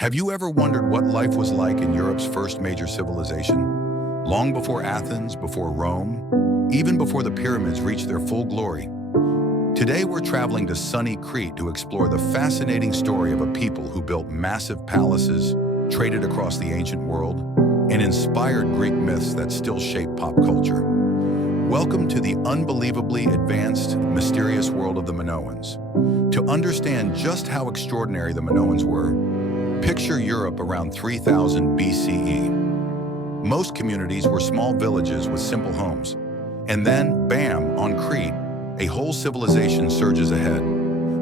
Have you ever wondered what life was like in Europe's first major civilization? Long before Athens, before Rome, even before the pyramids reached their full glory. Today we're traveling to sunny Crete to explore the fascinating story of a people who built massive palaces, traded across the ancient world, and inspired Greek myths that still shape pop culture. Welcome to the unbelievably advanced, mysterious world of the Minoans. To understand just how extraordinary the Minoans were, picture Europe around 3000 BCE. Most communities were small villages with simple homes. And then, bam, on Crete, a whole civilization surges ahead.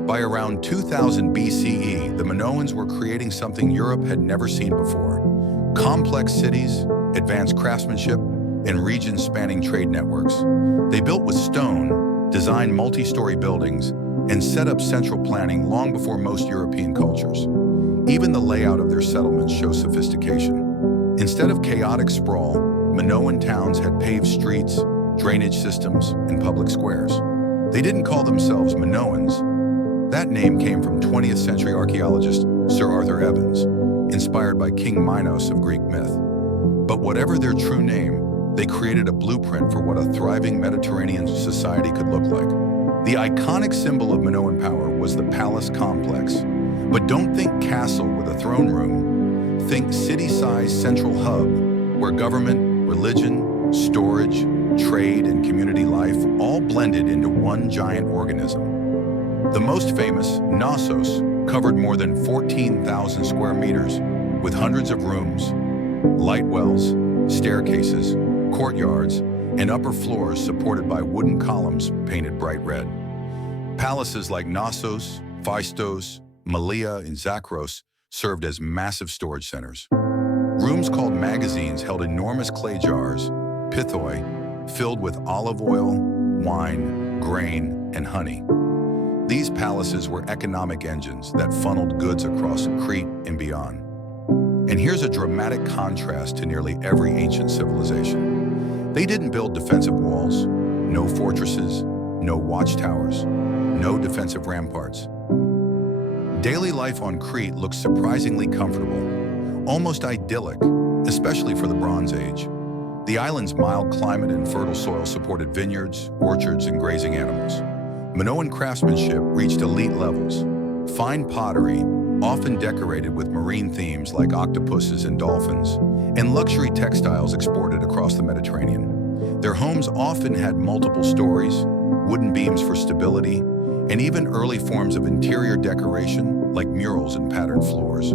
By around 2000 BCE, the Minoans were creating something Europe had never seen before. Complex cities, advanced craftsmanship, and region-spanning trade networks. They built with stone, designed multi-story buildings, and set up central planning long before most European cultures. Even the layout of their settlements shows sophistication. Instead of chaotic sprawl, Minoan towns had paved streets, drainage systems, and public squares. They didn't call themselves Minoans. That name came from 20th century archaeologist Sir Arthur Evans, inspired by King Minos of Greek myth. But whatever their true name, they created a blueprint for what a thriving Mediterranean society could look like. The iconic symbol of Minoan power was the palace complex. But don't think castle with a throne room. Think city-sized central hub where government, religion, storage, trade, and community life all blended into one giant organism. The most famous, Knossos, covered more than 14,000 square meters with hundreds of rooms, light wells, staircases, courtyards, and upper floors supported by wooden columns painted bright red. Palaces like Knossos, Phaistos, Malea, and Zakros served as massive storage centers. Rooms called magazines held enormous clay jars, pithoi, filled with olive oil, wine, grain, and honey. These palaces were economic engines that funneled goods across Crete and beyond. And here's a dramatic contrast to nearly every ancient civilization. They didn't build defensive walls, no fortresses, no watchtowers, no defensive ramparts. Daily life on Crete looks surprisingly comfortable, almost idyllic, especially for the Bronze Age. The island's mild climate and fertile soil supported vineyards, orchards, and grazing animals. Minoan craftsmanship reached elite levels. Fine pottery, often decorated with marine themes like octopuses and dolphins, and luxury textiles exported across the Mediterranean. Their homes often had multiple stories, wooden beams for stability, and even early forms of interior decoration like murals and patterned floors.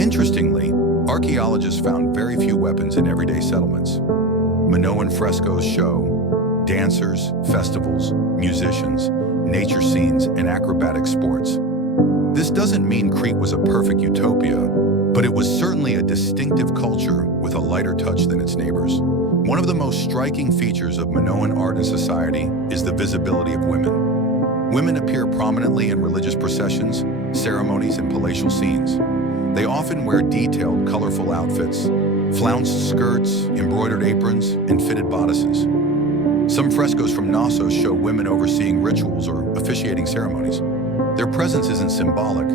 Interestingly, archaeologists found very few weapons in everyday settlements. Minoan frescoes show dancers, festivals, musicians, nature scenes, and acrobatic sports. This doesn't mean Crete was a perfect utopia, but it was certainly a distinctive culture with a lighter touch than its neighbors. One of the most striking features of Minoan art and society is the visibility of women. Women appear prominently in religious processions, ceremonies, and palatial scenes. They often wear detailed, colorful outfits, flounced skirts, embroidered aprons, and fitted bodices. Some frescoes from Knossos show women overseeing rituals or officiating ceremonies. Their presence isn't symbolic.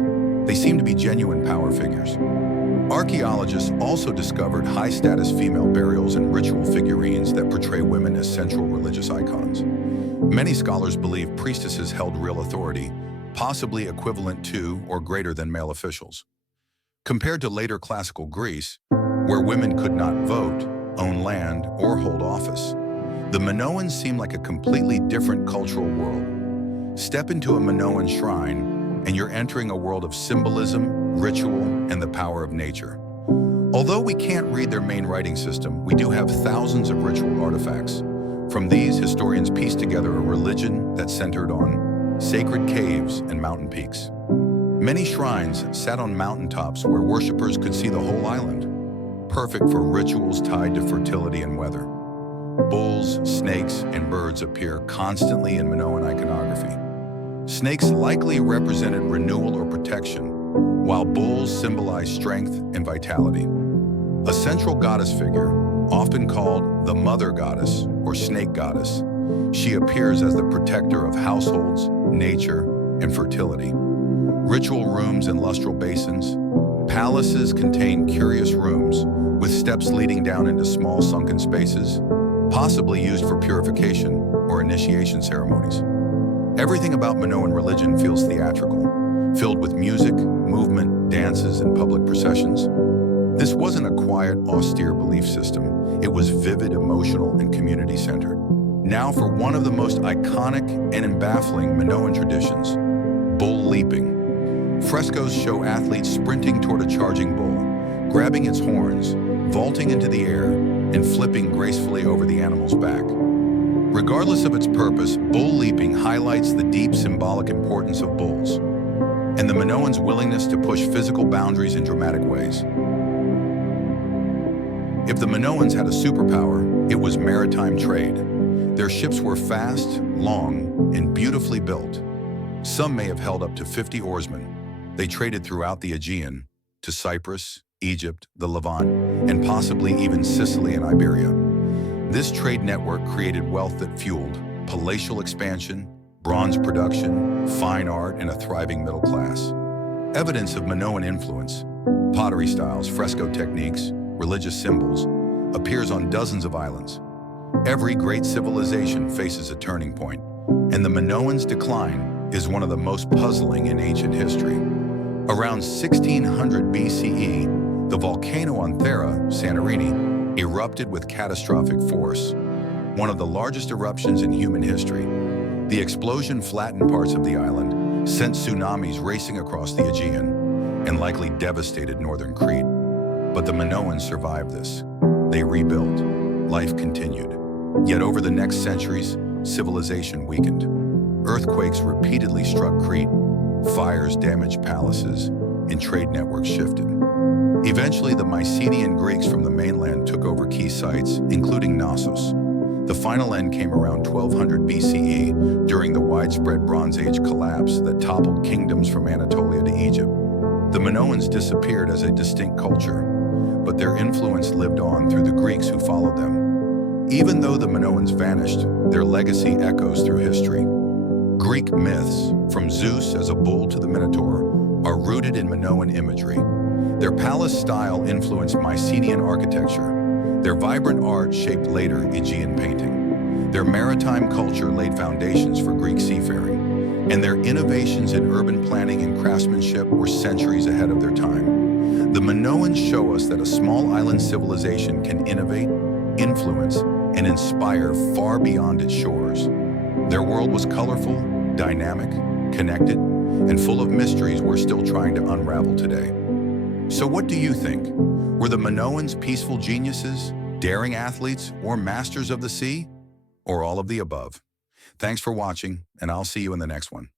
They seem to be genuine power figures. Archaeologists also discovered high-status female burials and ritual figurines that portray women as central religious icons. Many scholars believe priestesses held real authority, possibly equivalent to or greater than male officials. Compared to later classical Greece, where women could not vote, own land, or hold office, the Minoans seem like a completely different cultural world. Step into a Minoan shrine, and you're entering a world of symbolism, ritual, and the power of nature. Although we can't read their main writing system, we do have thousands of ritual artifacts. From these, historians piece together a religion that centered on sacred caves and mountain peaks. Many shrines sat on mountaintops where worshippers could see the whole island, perfect for rituals tied to fertility and weather. Bulls, snakes, and birds appear constantly in Minoan iconography. Snakes likely represented renewal or protection, while bulls symbolize strength and vitality. A central goddess figure, often called the mother goddess or snake goddess, she appears as the protector of households, nature, and fertility. Ritual rooms and lustral basins, Palaces contain curious rooms with steps leading down into small sunken spaces, possibly used for purification or initiation ceremonies. Everything about Minoan religion feels theatrical, filled with music, movement, dances, and public processions. This wasn't a quiet, austere belief system. It was vivid, emotional, and community-centered. Now for one of the most iconic and baffling Minoan traditions, bull leaping. Frescoes show athletes sprinting toward a charging bull, grabbing its horns, vaulting into the air, and flipping gracefully over the animal's back. Regardless of its purpose, bull leaping highlights the deep symbolic importance of bulls and the Minoans' willingness to push physical boundaries in dramatic ways. If the Minoans had a superpower, it was maritime trade. Their ships were fast, long, and beautifully built. Some may have held up to 50 oarsmen. They traded throughout the Aegean to Cyprus, Egypt, the Levant, and possibly even Sicily and Iberia. This trade network created wealth that fueled palatial expansion, bronze production, fine art, and a thriving middle class. Evidence of Minoan influence, pottery styles, fresco techniques, religious symbols, appears on dozens of islands. Every great civilization faces a turning point, and the Minoans' decline is one of the most puzzling in ancient history. Around 1600 BCE, the volcano on Thera, Santorini, erupted with catastrophic force, one of the largest eruptions in human history. The explosion flattened parts of the island, sent tsunamis racing across the Aegean, and likely devastated northern Crete. But the Minoans survived this. They rebuilt. Life continued. Yet over the next centuries, civilization weakened. Earthquakes repeatedly struck Crete, fires damaged palaces, and trade networks shifted. Eventually, the Mycenaean Greeks from the mainland took over key sites, including Knossos. The final end came around 1200 BCE during the widespread Bronze Age collapse that toppled kingdoms from Anatolia to Egypt. The Minoans disappeared as a distinct culture, but their influence lived on through the Greeks who followed them. Even though the Minoans vanished, their legacy echoes through history. Greek myths, from Zeus as a bull to the Minotaur, are rooted in Minoan imagery. Their palace style influenced Mycenaean architecture. Their vibrant art shaped later Aegean painting. Their maritime culture laid foundations for Greek seafaring, and their innovations in urban planning and craftsmanship were centuries ahead of their time. The Minoans show us that a small island civilization can innovate, influence, and inspire far beyond its shores. Their world was colorful, dynamic, connected, and full of mysteries we're still trying to unravel today. So what do you think? Were the Minoans peaceful geniuses, daring athletes, or masters of the sea? Or all of the above? Thanks for watching, and I'll see you in the next one.